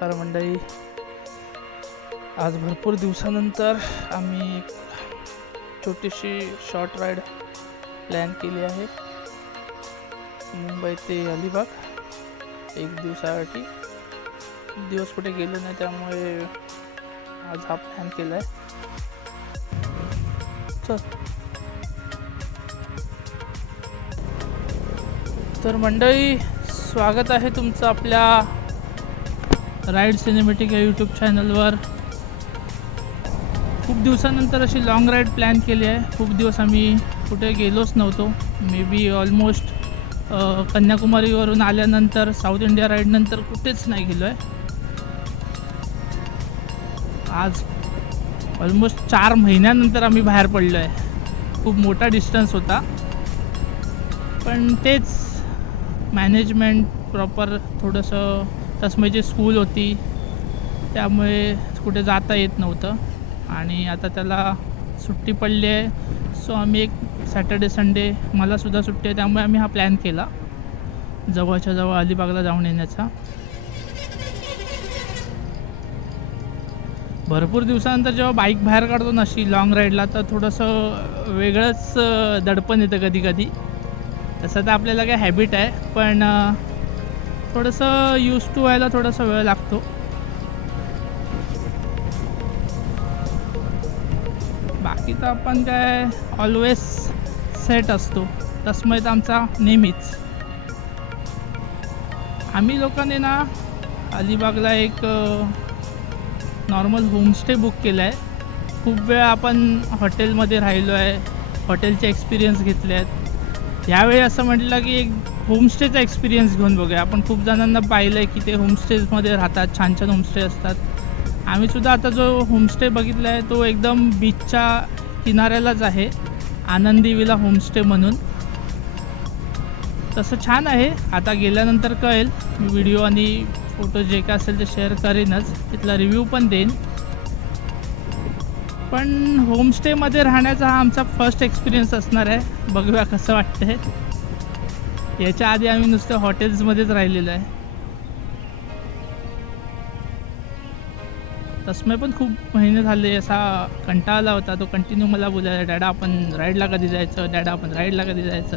नमस्कार मंडळी. आज भरपूर दिवसानंतर आम्ही एक छोटीशी शॉर्ट राईड प्लॅन केली आहे. मुंबई ते अलिबाग एक दिवसासाठी. दिवस कुठे गेलो नाही त्यामुळे आज हा प्लॅन केला आहे. तर मंडळी, स्वागत आहे तुमचं आपल्या राईड सिनेमॅटिक या यूट्यूब चॅनलवर. खूप दिवसानंतर अशी लाँग राईड प्लॅन केली आहे. खूप दिवस आम्ही कुठे गेलोच नव्हतो. मे बी ऑलमोस्ट कन्याकुमारीवरून आल्यानंतर साऊथ इंडिया राईडनंतर कुठेच नाही गेलो आहे. आज ऑलमोस्ट 4 महिन्यानंतर आम्ही बाहेर पडलो आहे. खूप मोठा डिस्टन्स होता, पण तेच मॅनेजमेंट प्रॉपर थोडंसं तस्मयची स्कूल होती त्यामुळे कुठे जाता येत नव्हतं. आणि आता त्याला सुट्टी पडली आहे, सो आम्ही एक सॅटर्डे संडे, मलासुद्धा सुट्टी आहे त्यामुळे आम्ही हा प्लॅन केला जवळच्या जवळ अलिबागला जाऊन येण्याचा. भरपूर दिवसानंतर जेव्हा बाईक बाहेर काढतो ना अशी लाँग राईडला, तर थोडंसं वेगळंच दडपण येतं कधी कधी. तसं तर आपल्याला काय हॅबिट आहे, पण थोडंसं यूज टू व्हायला थोडासा वेळ लागतो. बाकी तर आपण काय ऑलवेज सेट असतो. तस्मयत आमचा नेहमीच. आम्ही लोकांनी ना अलिबागला एक नॉर्मल होमस्टे बुक केला आहे. खूप वेळ आपण हॉटेलमध्ये राहिलो आहे, हॉटेलचे एक्सपिरियन्स घेतले आहेत. यावेळी असं म्हटलं की एक होमस्टेचा एक्सपिरियन्स घेऊन बघूया. आपण खूप जणांना पाहिलं आहे की ते होमस्टेजमध्ये राहतात, छान छान होमस्टे असतात. आम्हीसुद्धा आता जो होमस्टे बघितला आहे तो एकदम बीचच्या किनाऱ्यालाच आहे, आनंदी विला होमस्टे म्हणून. तसं छान आहे. आता गेल्यानंतर कळेल. मी व्हिडिओ आणि फोटो जे काय असेल ते शेअर करेनच, तिथला रिव्ह्यू पण देईन. पण होमस्टेमध्ये राहण्याचा हा आमचा फर्स्ट एक्सपिरियन्स असणार आहे. बघूया कसं वाटतं आहे. याच्या आधी आम्ही नुसतं हॉटेल्समध्येच राहिलेलो आहे. तस्मय पण खूप महिने झाले असा कंटाळला होता. तो कंटिन्यू मला बोलायला, डॅडा आपण राईडला कधी जायचं, डॅडा आपण राईडला कधी जायचं.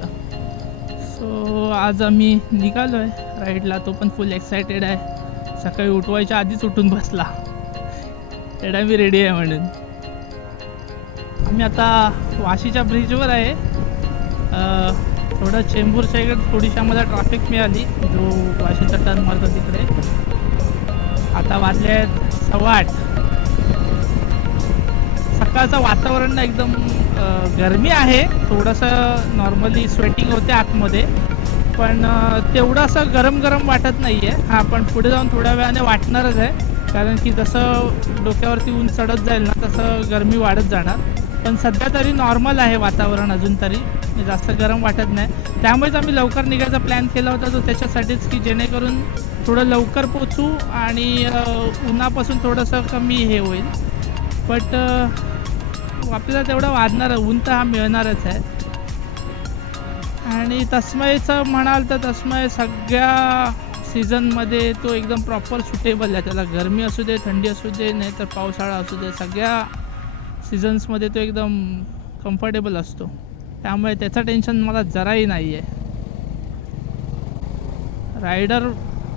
सो आज आम्ही निघालो आहे राईडला. तो पण फुल एक्सायटेड आहे. सकाळी उठवायच्या आधीच उठून बसला, डॅडा मी रेडी आहे म्हणून. आम्ही आता वाशीच्या ब्रिजवर आहे. थोडं चेंबूरच्या इकडे थोडीशी आम्हाला ट्रॅफिक मिळाली, जो वाशीचा टर्न मारतो तिकडे. आता वाजले आहेत 8:15. सकाळचं वातावरण एकदम गरमी आहे. थोडंसं नॉर्मली स्वेटिंग होते आतमध्ये, पण तेवढं असं गरम गरम वाटत नाही आहे. हां, पण पुढे जाऊन थोड्या वेळाने वाटणारच आहे, कारण की जसं डोक्यावरती ऊन चढत जाईल ना तसं गरमी वाढत जाणार. पण सध्या तरी नॉर्मल आहे वातावरण, अजून तरी जास्त गरम वाटत नाही. त्यामुळेच आम्ही लवकर निघायचा प्लॅन केला होता, तो त्याच्यासाठीच की जेणेकरून थोडं लवकर पोचू आणि उन्हापासून थोडंसं कमी हे होईल. बट आपल्याला तेवढं वाढणार, ऊन तर हा मिळणारच आहे. आणि तस्मयचं म्हणाल तर तस्मय सगळ्या सीझनमध्ये तो एकदम प्रॉपर सुटेबल आहे. त्याला गरमी असू दे, थंडी असू दे, नाही तर पावसाळा असू दे, सगळ्या सीझन्समध्ये तो एकदम कम्फर्टेबल असतो. त्यामुळे त्याचं टेन्शन मला जराही नाही आहे. रायडर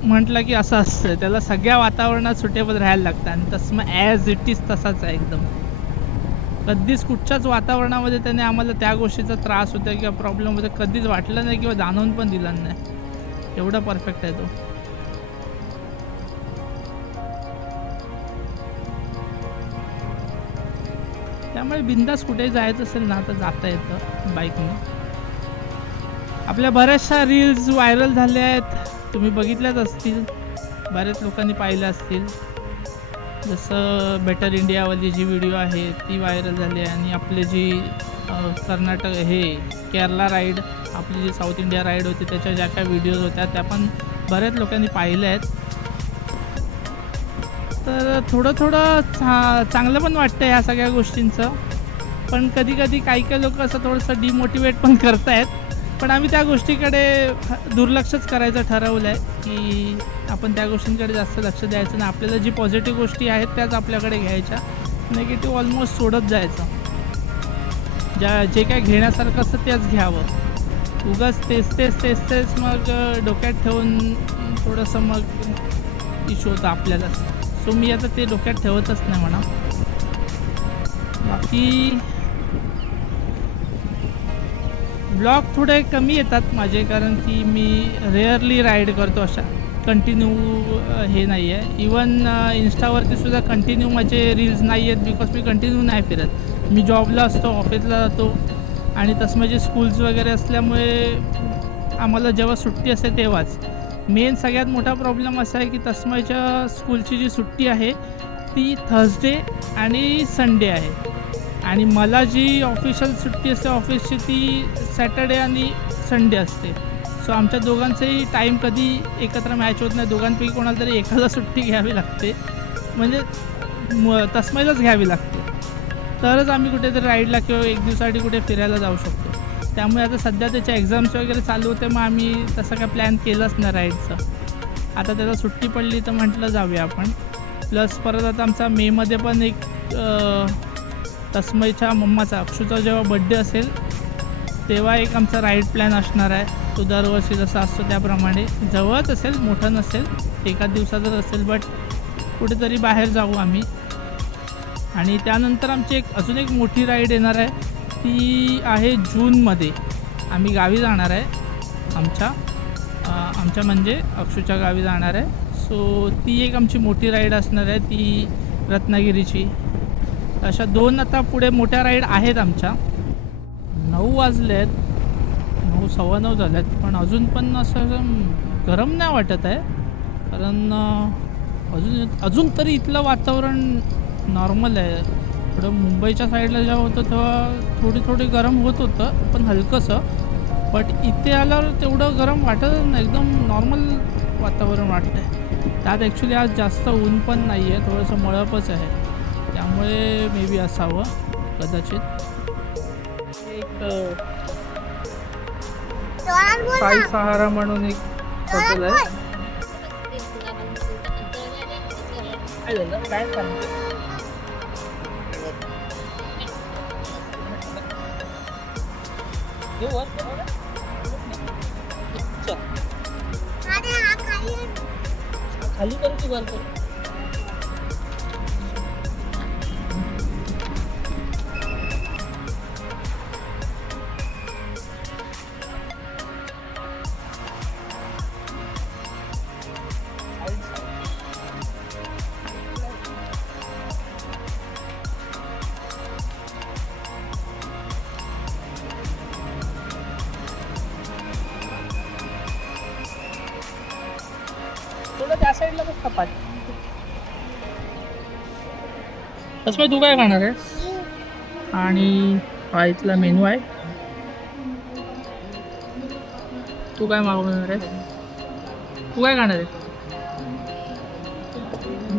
म्हटलं की असं असतं, त्याला सगळ्या वातावरणात सुटेबल राहायला लागतं. आणि तसं मग ॲज इट इज तसाच आहे एकदम. कधीच कुठच्याच वातावरणामध्ये त्याने आम्हाला त्या गोष्टीचा त्रास होता किंवा प्रॉब्लेम होता कधीच वाटलं नाही किंवा जाणवून पण दिलं नाही. एवढा परफेक्ट आहे तो. त्यामुळे बिंदास कुठे जायचं असेल ना तर जाता येतं बाईकने. आपल्या बऱ्याचशा रील्स व्हायरल झाल्या आहेत, तुम्ही बघितल्याच असतील, बऱ्याच लोकांनी पाहिल्या असतील. जसं बेटर इंडियावाली जी व्हिडिओ आहे ती व्हायरल झाली आहे. आणि आपली जी कर्नाटक केरला राईड, आपली जी साऊथ इंडिया राईड होती त्याच्या ज्या काय व्हिडिओज होत्या त्या पण बऱ्याच लोकांनी पाहिल्या आहेत. तर थोडं चांगलं पण वाटतं ह्या सगळ्या गोष्टींचं. पण कधी कधी काही लोक असं थोडंसं डिमोटिवेट पण करत आहेत. पण आम्ही त्या गोष्टीकडे दुर्लक्षच करायचं ठरवलं आहे की आपण त्या गोष्टींकडे जास्त लक्ष द्यायचं नाही. आपल्याला जी पॉझिटिव्ह गोष्टी आहेत त्याच आपल्याकडे घ्यायच्या, नेगेटिव्ह ऑलमोस्ट सोडत जायचं. जे काय घेण्यासारखं असतं तेच घ्यावं. उगाच तेच मग डोक्यात ठेवून थोडंसं मग इश्यू होतं आपल्यालाच. सो मी आता ते डोक्यात ठेवतच नाही म्हणा. बाकी ब्लॉग थोडे कमी येतात माझे, कारण की मी रेअरली राईड करतो अशा कंटिन्यू. हे नाही आहे. इवन इंस्टावरती सुद्धा कंटिन्यू माझे रील्स नाही आहेत, बिकॉज मी कंटिन्यू नाही फिरत. मी जॉबला असतो, ऑफिसला जातो, आणि तसं माझे स्कूल्स वगैरे असल्यामुळे आम्हाला जेव्हा सुट्टी असते तेव्हाच. मेन सगळ्यात मोठा प्रॉब्लेम असा आहे की तस्माच्या स्कूलची जी सुट्टी आहे ती थर्सडे आणि संडे आहे, आणि मला जी ऑफिशियल सुट्टी असते ऑफिसची ती सॅटर्डे आणि संडे असते. सो आमच्या दोघांचंही टाईम कधी एकत्र मॅच होत नाही. दोघांपैकी कोणाला तरी एकाला सुट्टी घ्यावी लागते, म्हणजे तस्मैलाच घ्यावी लागते, तरच आम्ही कुठेतरी राईडला किंवा एक दिवसासाठी कुठे फिरायला जाऊ शकतो. त्यामुळे आता सध्या त्याच्या एक्झाम्स वगैरे चालू होते, मग आम्ही तसं काय प्लॅन केलंच नाही राईडचं. आता त्याला सुट्टी पडली तर म्हटलं जाऊया आपण. प्लस परत आता आमचा मेमध्ये पण एक तस्मयच्या मम्माचा अक्षूचा जेव्हा बड्डे असेल तेव्हा एक आमचा राईड प्लॅन असणार आहे. तो दरवर्षी जसा असतो त्याप्रमाणे जवळच असेल, मोठं नसेल, एका दिवसातच असेल, बट कुठेतरी बाहेर जाऊ आम्ही. आणि त्यानंतर आमची अजून एक मोठी राईड येणार आहे, ती आहे जूनमध्ये. आम्ही गावी जाणार आहे, आमच्या म्हणजे अक्षूच्या गावी जाणार आहे. सो ती एक आमची मोठी राईड असणार आहे, ती रत्नागिरीची. अशा 2 आता पुढे मोठ्या राईड आहेत आमच्या. 9 वाजले आहेत, 9 सव्वा 9 झाले आहेत, पण अजून पण असं गरम नाही वाटत आहे, कारण अजून तरी इथलं वातावरण नॉर्मल आहे. थोडं मुंबईच्या साईडला जेव्हा होतं तेव्हा थोडी गरम होत होतं, पण हलकंसं. बट इथे आल्यावर तेवढं गरम वाटत नाही, एकदम नॉर्मल वातावरण वाटतं आहे. त्यात ॲक्च्युली आज जास्त ऊन पण नाही आहे, थोडंसं मळपच आहे, त्यामुळे मे बी असावं कदाचित. एक साई सहारा म्हणून एक हॉटेल आहे. काय झालं, काय सांगते? खाली करू की वर करू? थोडं त्या साईडला बघ कपाट. तसं तू काय खाणार आहे? आणि हा इथला मेनू आहे. तू काय मागवणार आहे? तू काय खाणार आहे?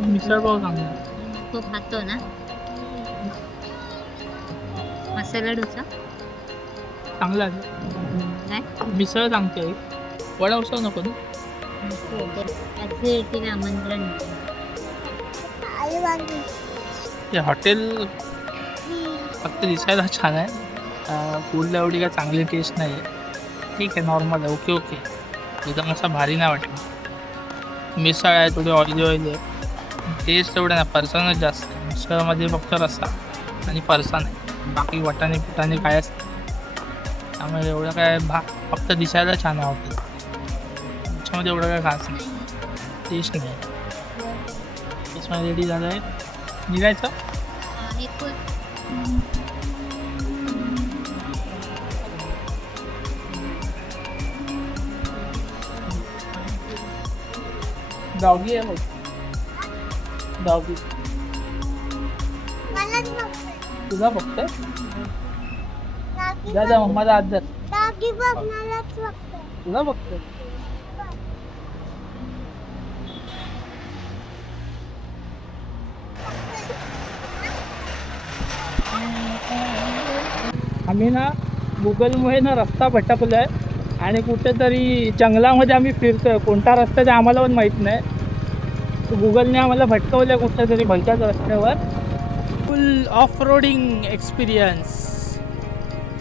मिसळ पाव सांगणार. तो खातो ना मसाला डोसा, चांगला आहे. मिसळ सांगते, वडा उसळ नको ना. आमंत्रण. हे हॉटेल फक्त दिसायला छान आहे, फूडला एवढी काय चांगली टेस्ट नाही आहे. ठीक आहे, नॉर्मल आहे, ओके ओके, एकदम असा भारी नाही वाटलं. मिसळ आहे, थोडी ऑइली आहे, टेस्ट एवढं नाही, फरसाणच जास्त आहे. मिसळमध्ये फक्त रस्सा आणि फरसाण आहे, बाकी वटाणे फुटाणे काय असतं, त्यामुळे एवढं काय फक्त दिसायला छान आहे हॉटेल, त्याच्यामध्ये एवढं काय खास नाही, टेस्ट नाही. टेस्टमध्ये रेडी झालं आहे, निघायचं. डॉगी आहे डॉगी तुझा बघतोय. जा मम्माला आज तुला बघतोय. आम्ही ना गुगलमुळे ना रस्ता भटकलो आहे, आणि कुठेतरी जंगलामध्ये आम्ही फिरतोय. कोणता रस्ता ते आम्हाला पण माहीत नाही. गुगलने आम्हाला भटकवलं कुठल्या तरी भलत्याच रस्त्यावर. फुल ऑफ रोडिंग एक्सपिरियन्स,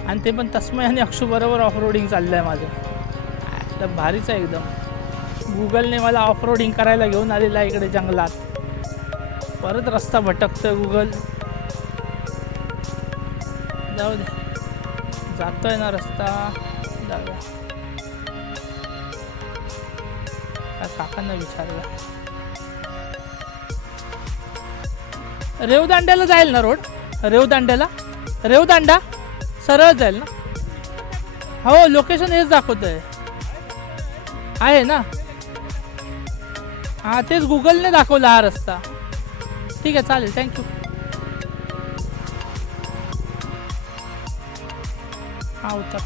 आणि ते पण तस्मय आणि अक्षू बरोबर ऑफ रोडिंग चाललं आहे माझं. एकदम भारीच आहे एकदम. गुगलने मला ऑफ रोडिंग करायला घेऊन आलेला आहे इकडे जंगलात. परत रस्ता भटकतोय गुगल. जाऊ दे, जातोय ना रस्ता, जाऊया. काकांना विचारलं. रेवदांड्याला जाईल ना रोड? रेवदांड्याला, रेवदांडा सरळ जाईल ना? हो, लोकेशन हेच दाखवतंय आहे ना. हां, तेच गुगलने दाखवला हा रस्ता. ठीक आहे, चालेल, थँक्यू. हां, उतर.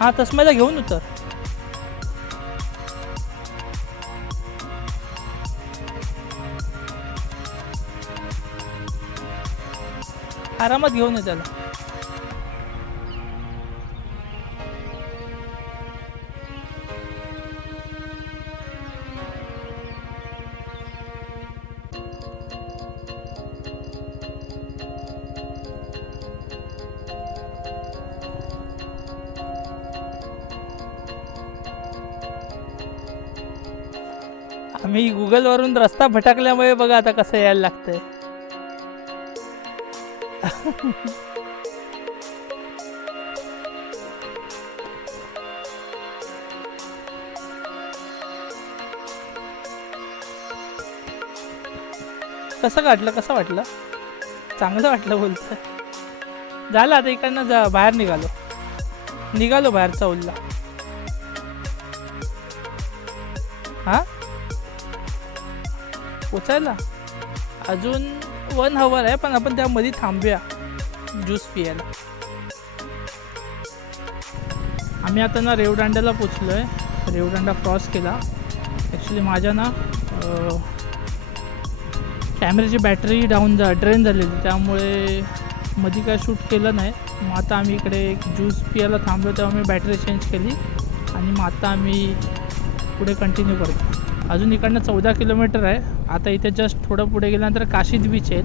हां, तस्मयला घेऊन उतर. आरामात घेऊन ये त्याला. आम्ही गुगलवरून रस्ता भटकल्यामुळे बघा आता कसं यायला लागतंय. कसं वाटलं? चांगलं वाटलं बोलतोय. झालं आता इकडनं बाहेर निघालो बाहेर चौलला. हां, पोचायला अजून 1 आवर आहे, पण आपण त्यामध्ये थांबूया ज्यूस पियाला. आम्ही आता ना रेवदांड्याला पोचलो आहे. रेवदांडा क्रॉस केला. ॲक्च्युली माझ्या ना कॅमेऱ्याची बॅटरी ड्रेन झालेली, त्यामुळे मध्ये काय शूट केलं नाही. मग आता आम्ही इकडे एक ज्यूस पियाला थांबलो, तेव्हा मी बॅटरी चेंज केली आणि मग आता आम्ही पुढे कंटिन्यू करतो. अजून इकडनं 14 किलोमीटर आहे. आता इथे जस्ट थोडं पुढे गेल्यानंतर काशीद बीच आहे,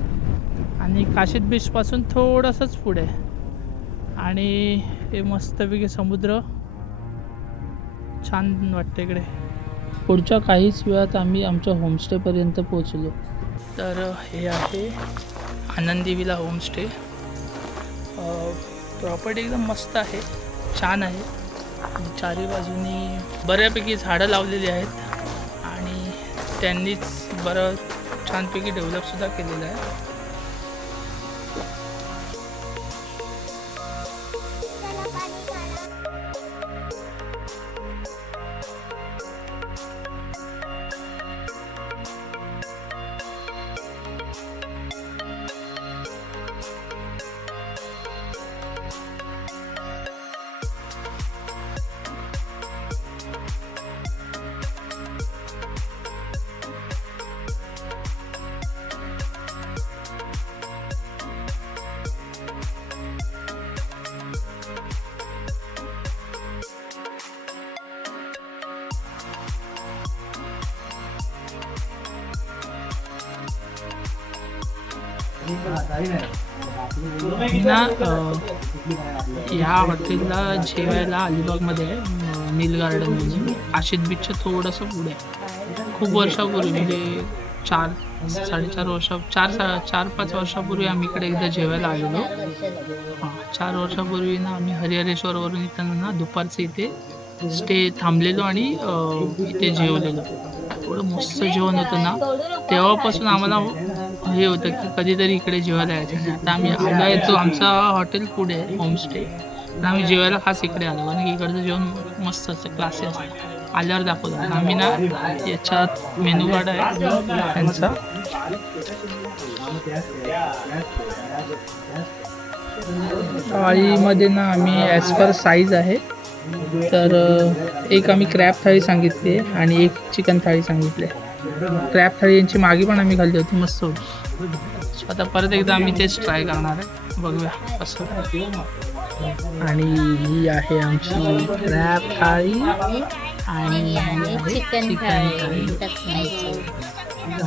आणि काशीद बीचपासून थोडंसंच पुढे आणि हे मस्तपैकी समुद्र. छान वाटतं इकडे. पुढच्या काहीच वेळात आम्ही आमच्या होमस्टेपर्यंत पोहोचलो. तर हे आहे आनंदी विला होमस्टे. प्रॉपर्टी एकदम मस्त आहे, छान आहे. चारी बाजूनी बऱ्यापैकी झाडं लावलेली आहेत आणि त्यांनीच बरं छानपैकी डेव्हलपसुद्धा केलेलं आहे. ना ह्या हॉटेलला जेवायला अलिबागमध्ये नील गार्डन म्हणून काशीद बीचच्या थोडंसं पुढे आहे. खूप वर्षापूर्वी म्हणजे 4-5 वर्षापूर्वी आम्ही इकडे एकदा जेवायला आलेलो. 4 वर्षापूर्वी ना आम्ही हरिहरेश्वरवरून येताना ना दुपारचं इथे स्टे थांबलेलो आणि इथे जेवलेलो. एवढं मस्त जेवण होतं ना. तेव्हापासून आम्हाला हे होतं की कधीतरी इकडे जेवायला यायचं. आता आम्ही आलो आहे, तो आमचा हॉटेल पुढे आहे होमस्टे, तर आम्ही जेवायला खास इकडे आलो कारण की इकडचं जेवण मस्त असतं, क्लासी असतं. आल्यावर दाखवतो आम्ही ना. याच्यात मेनू कार्ड आहे त्यांचा. थाळीमध्ये ना आम्ही ॲज पर साईज आहे, तर एक आम्ही क्रॅब थाळी सांगितली आणि एक चिकन थाळी सांगितली. क्रॅब थाळी यांची मागे पण आम्ही खाल्ली होती, मस्त होती. आता परत एकदा आम्ही तेच ट्राय करणार आहे, बघूया कसं. आणि ही आहे आमची क्रॅब थाळी आणि ही आहे चिकन थाळी टचण्याची.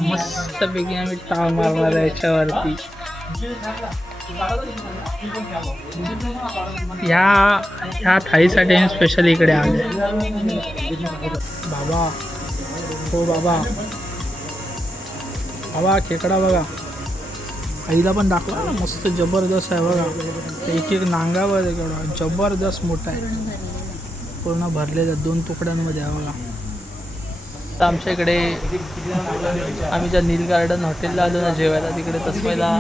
मस्तपैकी आम्ही टाळ मारणार आहे याच्यावरती. ह्या थाळीसाठी आम्ही स्पेशली इकडे आले. बाबा हो बाबा बाबा खेकडा बघा, आईला पण दाखवा ना, मस्त जबरदस्त आहे बघा. एक एक नांगावर आहे केवढा, जबरदस्त मोठा आहे, पूर्ण भरलेला 2 तुकड्यांमध्ये आहे बघा. आता आमच्या इकडे आम्ही ज्या नील गार्डन हॉटेलला आलो ना जेवायला, तिकडे तस्मयला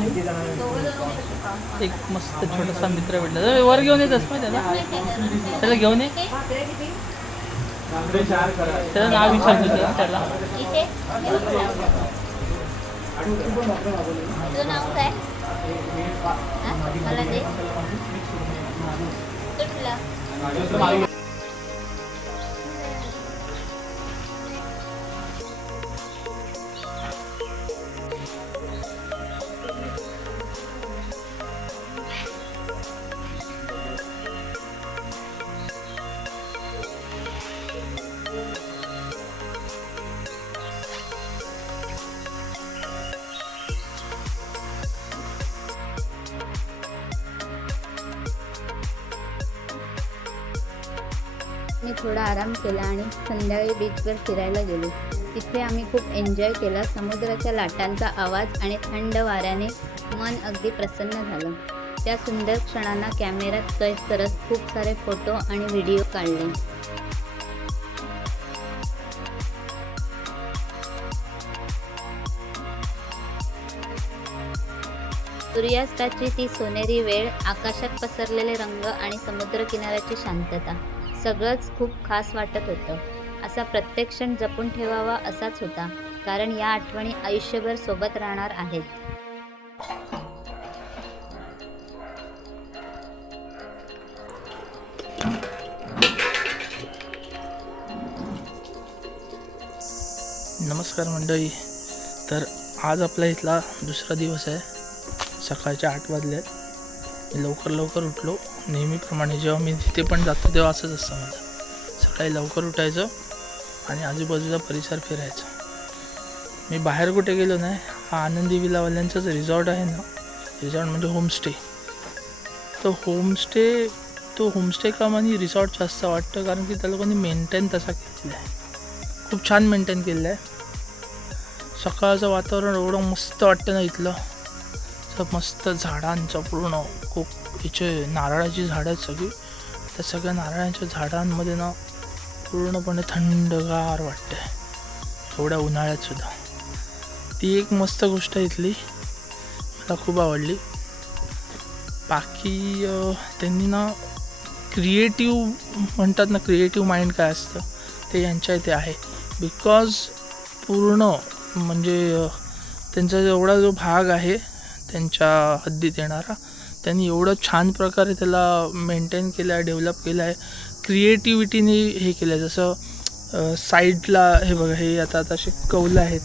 एक मस्त छोटासा मित्र भेटला. वर घेऊन ये तस्मय, त्याला घेऊन ये, त्याला नाव विचारतो त्याला. तुझं नाव काय? मला दे. कुठलं? मी थोडा आराम केला आणि संध्याकाळी बीचवर फिरायला गेलो. तिथे आम्ही खूप एन्जॉय केला. समुद्राच्या लाटांचा आवाज आणि थंड वाऱ्याने मन अगदी प्रसन्न झालं. त्या सुंदर क्षणांना कॅमेऱ्यात कैद करत खूप सारे फोटो आणि व्हिडिओ काढले. सूर्यास्ताची ती सोनेरी वेळ, आकाशात पसरलेले रंग आणि समुद्रकिनाऱ्याची शांतता, सगळंच खूप खास वाटत होतं. असा प्रत्येक क्षण जपून ठेवावा असाच होता, कारण या आठवणी आयुष्यभर सोबत राहणार आहेत. नमस्कार मंडळी. तर आज आपला इथला दुसरा दिवस आहे. सकाळचे 8 वाजले. लवकर उठलो. नेहमीप्रमाणे जेव्हा मी तिथे पण जातो तेव्हा असंच असतं माझं. सकाळी लवकर उठायचं आणि आजूबाजूचा परिसर फिरायचा. मी बाहेर कुठे गेलो नाही. हा आनंदी विलावाल्यांचाच रिसॉर्ट आहे ना, रिसॉर्ट म्हणजे होमस्टे. तो होमस्टे कामाने रिसॉर्ट जास्त वाटतं, कारण की त्या लोकांनी मेंटेन तसा केलेला आहे. खूप छान मेंटेन केलेलं आहे. सकाळचं वातावरण एवढं मस्त वाटतं ना इथलं. मस्त झाडांचं पूर्ण खूप इथे नारळाची झाडं आहेत सगळी. त्या सगळ्या नारळांच्या झाडांमध्ये ना पूर्णपणे थंडगार वाटते एवढ्या उन्हाळ्यात सुद्धा. ती एक मस्त गोष्ट इथली मला खूप आवडली. बाकी त्यांनी ना क्रिएटिव्ह म्हणतात ना, क्रिएटिव्ह माइंड काय असतं ते यांच्या इथे आहे. बिकॉज पूर्ण म्हणजे त्यांचा एवढा जो भाग आहे त्यांच्या हद्दीत येणारा, त्यांनी एवढं छान प्रकारे त्याला मेंटेन केलं आहे, डेव्हलप केलं आहे, क्रिएटिव्हिटीने हे केलं आहे. जसं साईडला हे बघा, हे आता असे कौलं आहेत,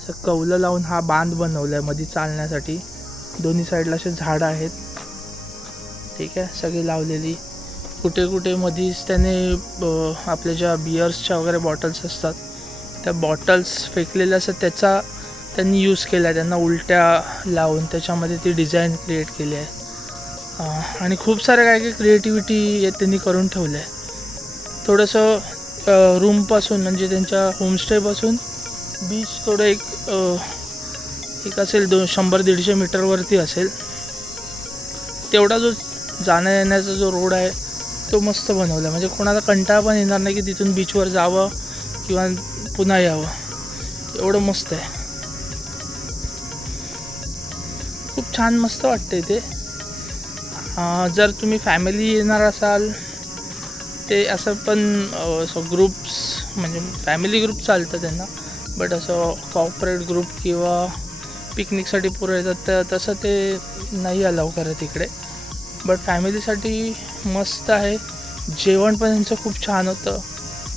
असं कौलं लावून हा बांध बनवला आहे मध्ये चालण्यासाठी. दोन्ही साईडला असे झाडं आहेत, ठीक आहे, सगळी लावलेली. कुठे कुठे मध्येच त्याने आपल्या ज्या बियर्सच्या वगैरे बॉटल्स असतात त्या बॉटल्स फेकलेल्या असतात, त्याचा त्यांनी यूज केला आहे. त्यांना उलट्या लावून त्याच्यामध्ये ती डिझाईन क्रिएट केली आहे. आणि खूप सारे काय क्रिएटिव्हिटी त्यांनी करून ठेवलं आहे. थोडंसं रूमपासून म्हणजे त्यांच्या होमस्टेपासून बीच थोडं एक असेल 100-150 मीटरवरती असेल. तेवढा जो जाण्या येण्याचा जो रोड आहे तो मस्त बनवला आहे. म्हणजे कोणाला कंटाळा पण येणार नाही की तिथून बीचवर जावं किंवा पुन्हा यावं. एवढं मस्त आहे, खूप छान मस्त वाटतं इथे. जर तुम्ही फॅमिली येणार असाल ते असं पण ग्रुप्स म्हणजे फॅमिली ग्रुप चालतं त्यांना, बट असं कॉर्पोरेट ग्रुप किंवा पिकनिकसाठी पुरं येतात तर तसं ते नाही अलाव करत इकडे. बट फॅमिलीसाठी मस्त आहे. जेवण पण त्यांचं खूप छान होतं.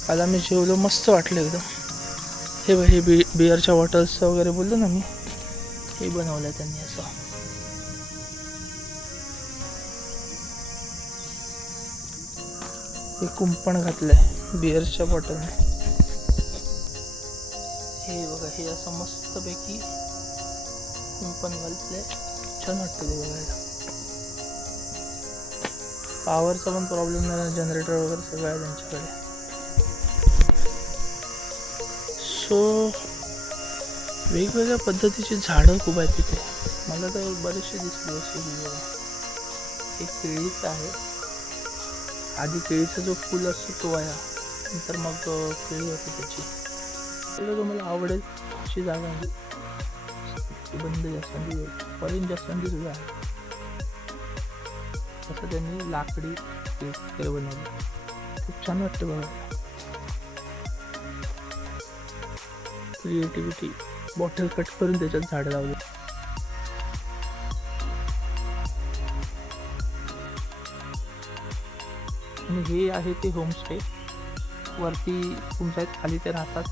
काल आम्ही जेवलो, मस्त वाटलं एकदम. हे बिअरच्या बॉटल्स वगैरे बोललो ना मी, हे बनवलं त्यांनी असं. हे कुंपण घातलंय बिअरच्या बॉटलने. हे बघा, हे असं मस्तपैकी कुंपण घातलंय. छान वाटतं ते बघायला. पॉवरचा पण प्रॉब्लेम नाही, जनरेटर वगैरे सगळं आहे त्यांच्याकडे. सो वेगवेगळ्या पद्धतीची झाडं खूप आहेत तिथे. मला तर बरेचसे दिसले असे. एक केळीचं आहे. आधी केळीचा जो फूल असतो तो आहे, नंतर मग केळी होती त्याची. त्याला तुम्हाला आवडेल अशी जागा आहे. बंद जास्वंदी, फॉरेन जास्वंदी सुद्धा आहे. तसं त्यांनी लाकडी केळ बनवलं. खूप छान वाटतं बघायला. क्रिएटिव्हिटी. बॉटल कट करून त्याच्यात झाड लावले. आणि हे आहे ते होमस्टे. वरती रूम्स आहेत, खाली ते राहतात.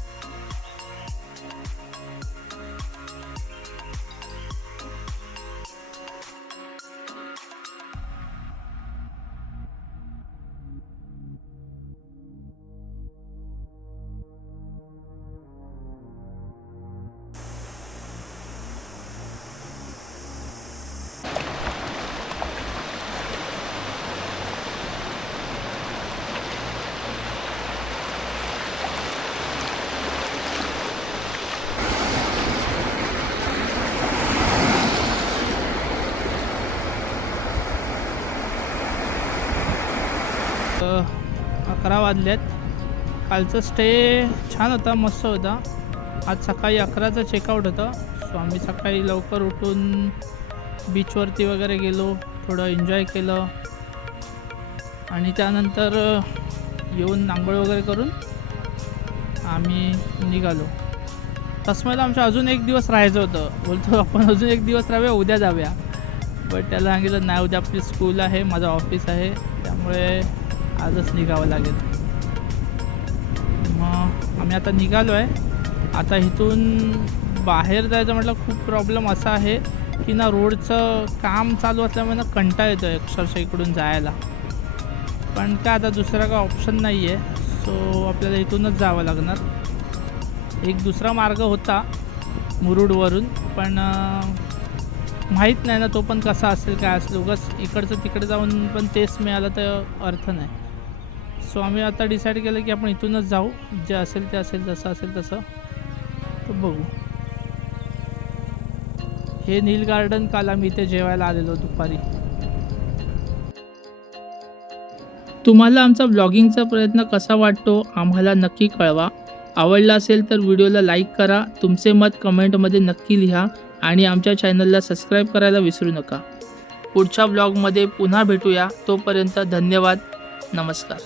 अ, 11 वाजलेत. कालचा स्टे छान होता, मस्त होता. आज सकाळी 11चं चेकआउट होतं. सो आम्ही सकाळी लवकर उठून बीचवरती वगैरे गेलो, थोडं एन्जॉय केलं आणि त्यानंतर येऊन आंघोळ वगैरे करून आम्ही निघालो. तसं आमचं अजून एक दिवस राहायचं होतं. बोलतो आपण अजून एक दिवस राहूया, उद्या जाऊया. बट त्याला सांगितलं नाही, उद्या आपली स्कूल आहे, माझं ऑफिस आहे, त्यामुळे आजच निघावं लागेल. मग आम्ही आता निघालो आहे. आता इथून बाहेर जायचं म्हटलं खूप प्रॉब्लेम असा आहे की ना, रोडचं काम चालू असल्यामुळे ना कंटाळा येतो अक्षरशः इकडून जायला. पण काय आता दुसरा काय ऑप्शन नाही आहे. सो आपल्याला इथूनच जावं लागणार. एक दुसरा मार्ग होता मुरुडवरून, पण माहीत नाही ना तो पण कसा असेल, काय असेल. उगाच इकडचं तिकडे जाऊन पण तेच मिळालं तर अर्थ नाही. सो आम्ही आता डिसाईड केलं की आपण इथूनच जाऊ. जे असेल ते असेल, जसं असेल तसं तर बघू. हे नील गार्डन काल आम्ही इथे जेवायला आलेलो दुपारी. तुम्हाला आमचा ब्लॉगिंगचा प्रयत्न कसा वाटतो आम्हाला नक्की कळवा. आवडला असेल तर व्हिडिओला लाईक करा. तुमचे मत कमेंटमध्ये नक्की लिहा आणि आमच्या चॅनलला सबस्क्राईब करायला विसरू नका. पुढच्या ब्लॉगमध्ये पुन्हा भेटूया. तोपर्यंत धन्यवाद. नमस्कार.